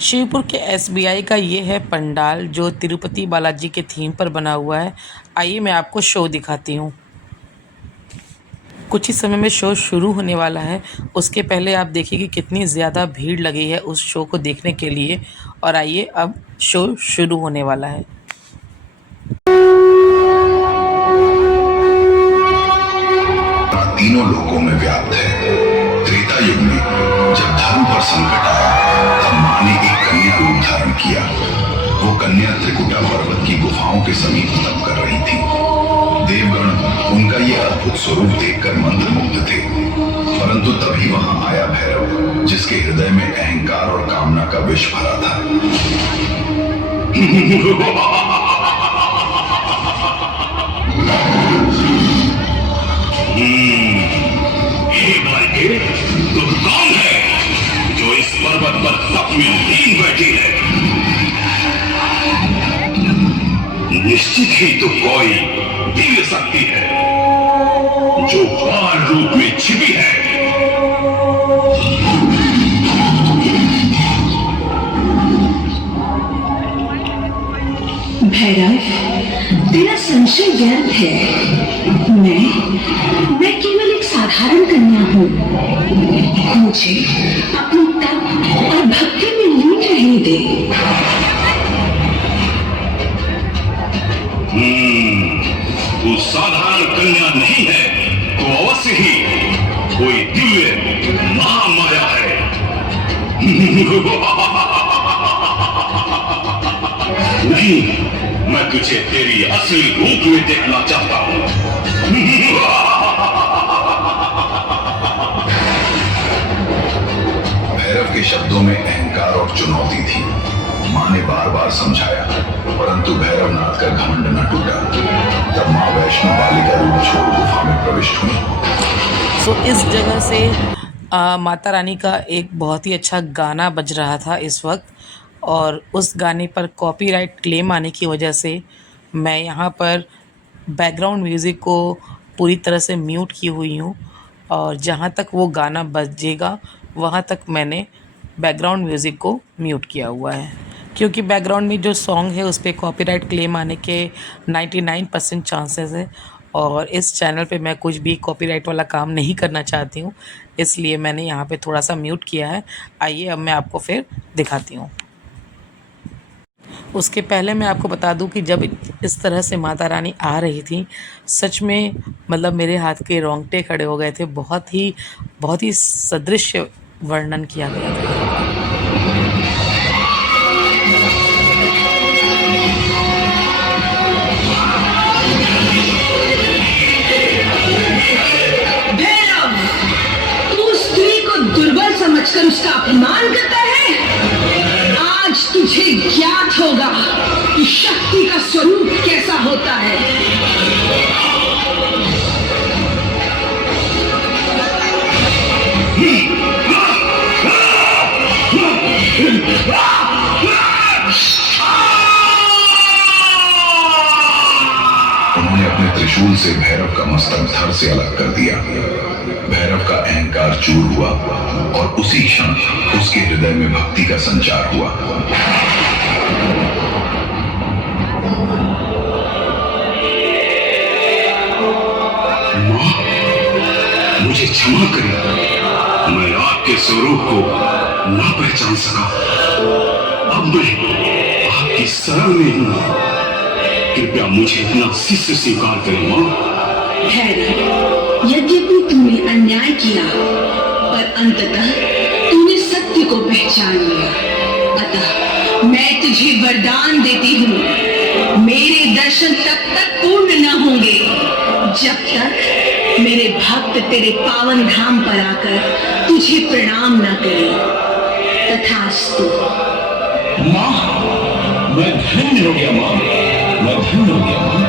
शिवपुर के एसबीआई का ये है पंडाल जो तिरुपति बालाजी के थीम पर बना हुआ है। आइए मैं आपको शो दिखाती हूँ। कुछ ही समय में शो शुरू होने वाला है। उसके पहले आप देखिए कि कितनी ज़्यादा भीड़ लगी है उस शो को देखने के लिए। और आइए अब शो शुरू होने वाला है। तीनों लोकों में व्याप्त है। त्रेता युग में जब धर्म पर संकट आया तब मां ने एक कन्या रूप धारण किया। वो कन्या त्रिकुटा पर्वत की गुफाओं के समीप तप कर रही थी। देवगण उनका ये अद्भुत स्वरूप देखकर मंत्रमुग्ध थे। परंतु तभी वहां आया भैरव, जिसके हृदय में अहंकार और कामना का विष भरा था। तुम कौन है जो इस पर्वत पर तप में लीन बैठी है? निश्चित ही तो कोई दिव्य शक्ति है जो बाण रूप में छिपी है। भैरव, तेरा संशय व्यर्थ है। मैं केवल एक साधारण कन्या हूँ। मुझे अपनी तप और भक्ति में लीन रहने दे। तू साधारण कन्या नहीं है तो अवश्य ही कोई दिव्य महामाया है। नहीं, मैं तुझे तेरी असली रूप में देखना चाहता हूं। भैरव के शब्दों में अहंकार और चुनौती थी। मां ने बार बार समझाया, परंतु भैरव नाथ का घमंड न टूटा। तब मां वैष्णो बालिका रूप छोड़ गुफा में प्रविष्ट हुई। इस जगह से माता रानी का एक बहुत ही अच्छा गाना बज रहा था इस वक्त, और उस गाने पर कॉपीराइट क्लेम आने की वजह से मैं यहाँ पर बैकग्राउंड म्यूज़िक को पूरी तरह से म्यूट की हुई हूँ। और जहाँ तक वो गाना बजेगा वहाँ तक मैंने बैकग्राउंड म्यूज़िक को म्यूट किया हुआ है, क्योंकि बैकग्राउंड में जो सॉन्ग है उस पर कॉपीराइट क्लेम आने के 99% चांसेस है। और इस चैनल पे मैं कुछ भी कॉपीराइट वाला काम नहीं करना चाहती हूँ, इसलिए मैंने यहाँ पे थोड़ा सा म्यूट किया है। आइए अब मैं आपको फिर दिखाती हूँ। उसके पहले मैं आपको बता दूं कि जब इस तरह से माता रानी आ रही थी, सच में मतलब मेरे हाथ के रोंगटे खड़े हो गए थे। बहुत ही सदृश्य वर्णन किया गया था। भैरव, तू स्त्री को दुर्बल समझकर उसका अपमान करता है। आज तुझे ज्ञात होगा कि शक्ति का स्वरूप कैसा होता है। उन्होंने अपने त्रिशूल से भैरव का मस्तक धड़ से अलग कर दिया। भैरव का अहंकार चूर हुआ और उसी क्षण उसके हृदय में भक्ति का संचार हुआ। मां, मुझे क्षमा करें, मैं आपके स्वरूप को ना पहचान सका। अब मैं आपकी शरण में हूं। कृपया मुझे अपना शिष्य स्वीकार करें मां। भैरव, यद्यपि तूने अन्याय किया, पर अंततः तूने सत्य को पहचान लिया। अतः मैं तुझे वरदान देती हूँ, मेरे दर्शन तब तक पूर्ण न होंगे जब तक मेरे भक्त तेरे पावन धाम पर आकर तुझे प्रणाम न करें। तथास्तु। मां, मैं धन्य हो गया मां, मैं धन्य हो गया मां।